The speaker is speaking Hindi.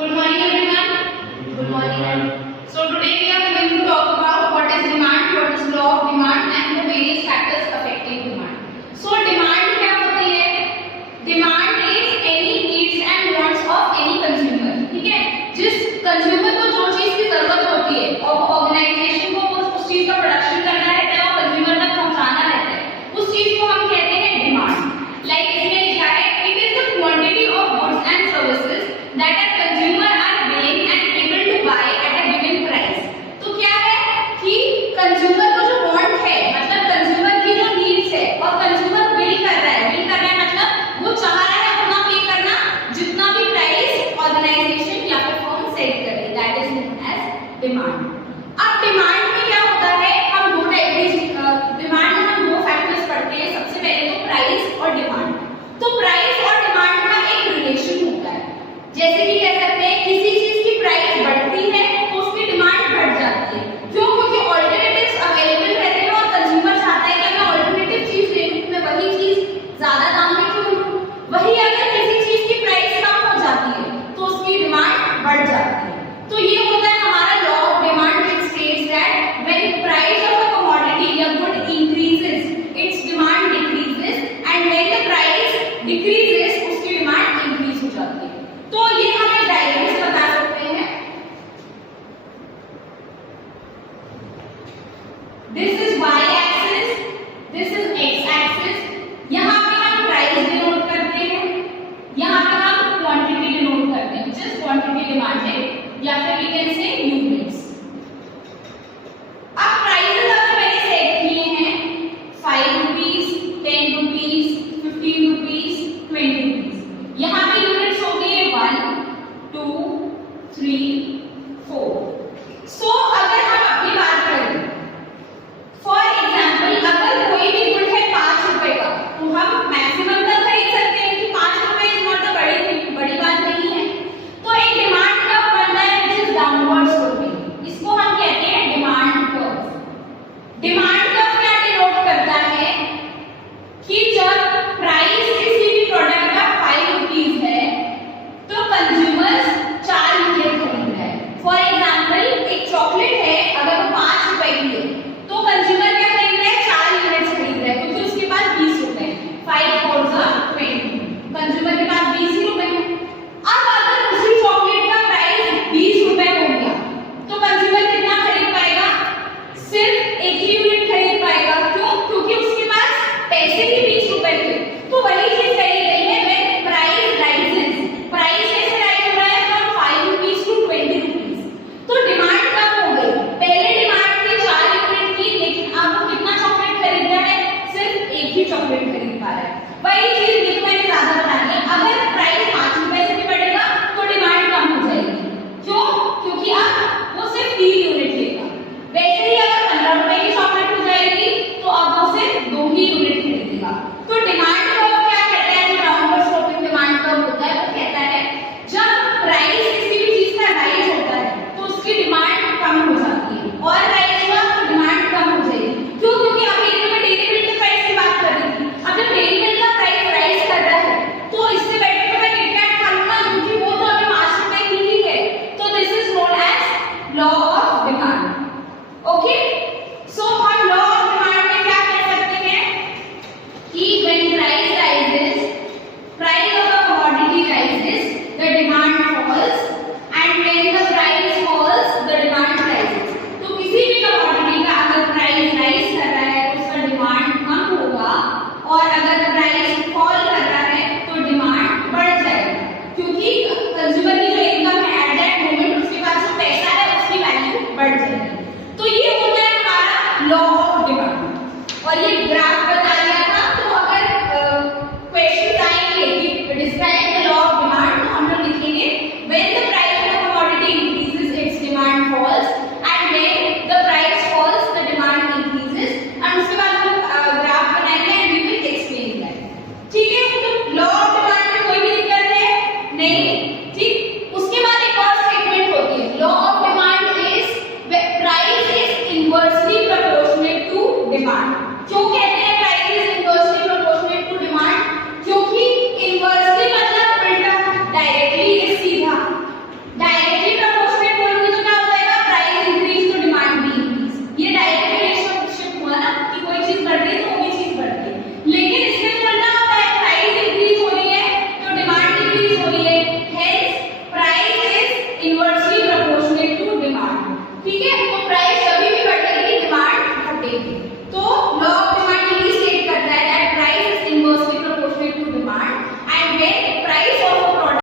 Good morning everyone. Good morning. So today we are going to talk about what is demand, what is law of demand and the various factors affecting demand. So demand क्या होती है? Demand is any needs and wants of any consumer. ठीक है? जिस consumer को जो चीज की जरूरत होती है और ऑर्गेनाइजेशन को उस चीज का प्रोडक्शन करना रहता है और कंज्यूमर तक पहुंचाना रहता है, उस चीज को हम कहते हैं डिमांड. लाइक इसमें लिखा है it is the quantity of goods and services that are consumer are willing and able to buy at a given price. तो क्या है कि कंज्यूमर को जो वांट है, मतलब कंज्यूमर की जो नीड्स है और कंज्यूमर बिल कर रहा है मतलब वो चाह रहा है उतना पे करना जितना भी प्राइस ऑर्गेनाइजेशन या फिर फर्म सेट करे, that is known as demand. अब डिमांड में क्या होता है, हम दो टाइप की डिमांड में हम दो फैक्टर्स पढ़ते हैं. सबसे पहले तो प्राइस और डिमांड. तो प्राइस और डिमांड का एक रिलेशन होता है. जैसे कि कह सकते हैं किसी चीज की प्राइस बढ़ती है तो उसकी डिमांड बढ़ जाती है. क्यों? क्योंकि ऑल्टरनेटिव्स अवेलेबल रहते हैं और कंज्यूमर चाहता है कि मैं ऑल्टरनेटिव चीज ले लूं, मैं वही चीज ज्यादा दाम में क्यों लूं. वही अगर किसी चीज की प्राइस कम हो जाती है तो उसकी डिमांड बढ़ जाती है. तो ये होता है हमारा law of demand which states that when price of a commodity या good increases its demand decreases and when the price decreases उसकी डिमांड इंक्रीज हो जाती है. तो ये हम एक डायग्राम से बता सकते हैं. This is y axis, this is x axis. यहाँ पे हम प्राइस डिनोट करते हैं, यहाँ पे हम क्वांटिटी डिनोट करते हैं, which is क्वांटिटी डिमांडेड या फिर we can say units. अब प्राइसेस अगर मैंने सेट किए हैं 5 रुपीस, 10 रुपीस, 15 रुपीस, 20 रुपीस. यहाँ पे यूनिट्स हो गए 1, 2, 3, 4. सो अगर हम अपनी बात करें, फॉर एग्जाम्पल अगर कोई भी गुड है 5 रुपए का तो हम मैक्सिमम तक खरीद सकते हैं कि 5 रुपए इज नॉट अ बड़ी बात नहीं है. तो एक डिमांड कब बनता है व्हिच इज डाउनवर्ड स्लोपिंग. इसको हम कहते हैं डिमांड कर्व. डिमांड कर्व क्या डिनोट करता है कि जब प्राइस किसी भी प्रोडक्ट का 5 रुपीस है तो कंज्यूमर्स 4 यूनिट खरीद रहा है. फॉर एग्जाम्पल एक चॉकलेट है, अगर वो 5 रुपए की है तो कंज्यूमर क्या खरीद रहा है, 4 यूनिट्स खरीद रहा है क्योंकि उसके पास 20 रुपए हैं. 5 4 20, कंज्यूमर के पास 20 ही रुपए हैं. अब अगर उसी चॉकलेट का प्राइस 20 रुपए हो गया तो कंज्यूमर कितना खरीद पाएगा, सिर्फ एक ही यूनिट खरीद पाएगा. क्यों? क्योंकि उसके पास पैसे ही 20 रुपए थे. तो वही चीज कही गई है व्हेन प्राइस राइजेस. प्राइस कैसे राइज हो रहा है, फ्रॉम 5 रुपीस टू 20 रुपीस. तो डिमांड कम हो गई. पहले डिमांड थी 4 यूनिट की, लेकिन अब वो कितना चॉकलेट खरीद रहा है, सिर्फ एक ही चॉकलेट खरीद पा रहा है. वही चीज देखो मैंने ज्यादा बता दी. अगर प्राइस 5 रुपए से भी बढ़ेगा तो डिमांड कम हो जाएगी. क्यों? क्योंकि अब वो सिर्फ 3 यूनिट लेगा. वैसे ही अगर 15 रुपए की चॉकलेट हो जाएगी तो अब वो सिर्फ 2 ही यूनिट खरीदेगा. तो डिमांड कर्व क्या कहता है, जो डाउनवर्ड स्लोपिंग डिमांड कर्व होता है वो कहता है जब प्राइस किसी भी चीज का राइज होता है तो उसकी डिमांड कम हो जाती है और राइज हुआ तो डिमांड कम हो जाएगी. क्यों? क्योंकि अभी मैं डेयरी मिल्क के प्राइस की बात कर रही थी. अब जब डेयरी मिल्क का प्राइस राइज कर रहा है तो इससे बेटर तो मैं किटकैट खा लूंगा क्योंकि वो तो अभी 5 रुपए की ही है. तो this is known as law of demand. Okay, so हम लॉ ऑफ डिमांड में क्या कह सकते हैं कि when price rises, price of a commodity rises, the demand falls and when the price falls the demand rises. तो किसी भी कमोडिटी का अगर प्राइस राइज कर रहा है तो उसका डिमांड कम होगा और अगर प्राइस फॉल कर रहा है तो डिमांड बढ़ जाएगा. क्योंकि कंज्यूमर की जो इनकम है एट दैट मोमेंट उसके पास जो पैसा है उसकी वैल्यू बढ़ जाएगी. तो ये होता है हमारा लॉ ऑफ डिमांड और ये ग्राफ बता दिया था. तो अगर क्वेश्चन आएंगे कि describe the law of demand तो हम लोग लिखेंगे when the price of a commodity increases its demand falls and when the price falls the demand increases. And उसके बाद हम ग्राफ बनाएंगे and we will explain that. ठीक है, तो लॉ ऑफ डिमांड में कोई भी दिक्कत है नहीं. ठीक,